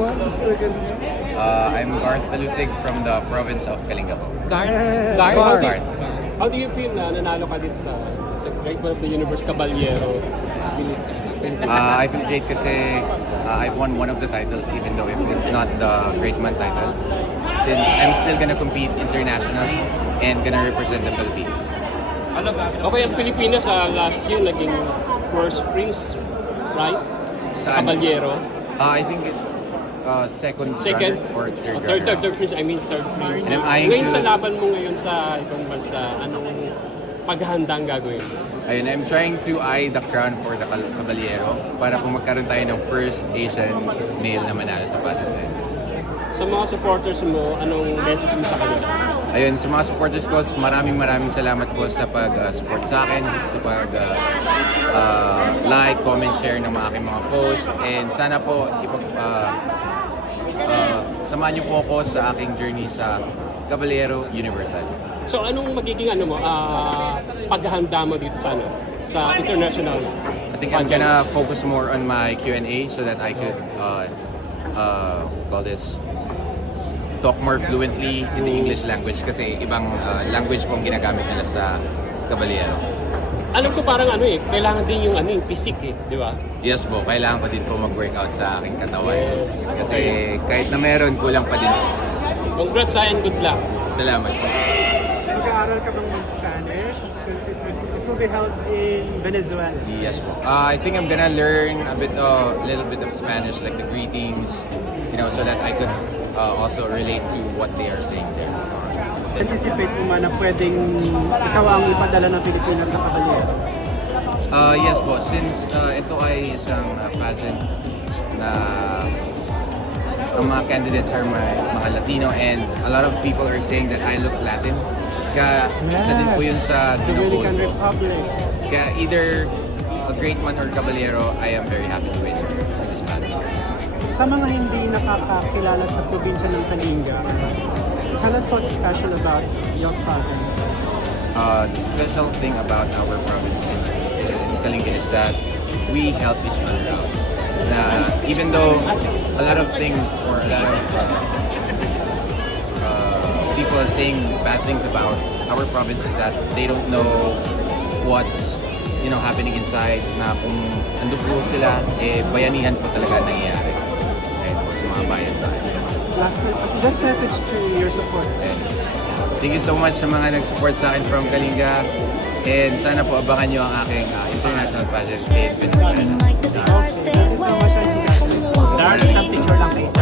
mo, Mr. Kalinga? I'm Garth Talusig from the province of Kalinga po. Yes, Garth? Garth. How do you feel na nanalo ka dito sa Great One of the Universe Caballero? I feel great kasi I've won one of the titles even though if it's not the Great Man title. Since I'm still gonna compete internationally and gonna represent the Philippines. Okay, ang Pilipinas last year naging first prince, right? Sa Saan? Caballero. I think it's second Second, runner or third prince, I mean third prince. And I'm eyeing Ngayon to- sa laban mo ngayon sa ibang bansa, anong paghahanda ang gagawin? Ayun, I'm trying to eye the crown for the Caballero para po magkaroon tayo ng first Asian male na manalo sa pageant. Sa mga supporters mo, anong message mo sa kanila? Ayun, sa mga supporters ko, maraming salamat po sa pag-support sa akin, sa like, comment, share ng mga aking mga post. And sana po, samahan niyo po ako sa aking journey sa Caballero Universal. So anong magiging paghahanda mo dito sa sa international? I think I'm gonna focus more on my Q&A so that I could talk more fluently in the English language kasi ibang language pong ginagamit nila sa Caballero. Alam ko parang kailangan din yung yung physique di ba? Yes po, kailangan pa din po mag-workout sa aking katawan. Yes. Kasi kahit na meron, kulang pa din. Congrats and good luck. Salamat po. Mag-aaral ka bang mag-Spanish? Because it will be held in Venezuela. Yes po. I think I'm gonna learn a little bit of Spanish, like the greetings, so that I could also relate to what they are saying there. Anticipate mo man na pwedeng ikaw ang ipadala ng Pilipinas sa Caballero? Yes po, since ito ay isang pageant na ang mga candidates are mga Latino and a lot of people are saying that I look Latin. Kaya isa din po yun sa The Dominican ginupost ko. Republic. Kaya either a Great Man or Caballero, I am very happy to win this pageant. Sa mga hindi nakakakilala sa probinsya ng Kalinga, tell us what's special about your province. The special thing about our province in Kalinga is that we help each other out. Na even though a lot of things or a lot of people are saying bad things about our province is that they don't know what's happening inside, na kung ando po sila, bayanihan po talaga nangyayari. Ayun po sa mga bayan tayo. Last message to your supporters. Thank you so much sa mga nag-support sa akin from Kalinga. And sana po abangan nyo ang aking international pageant in Venezuela. Thank you so much and congratulations. Darling, isang picture lang kayo.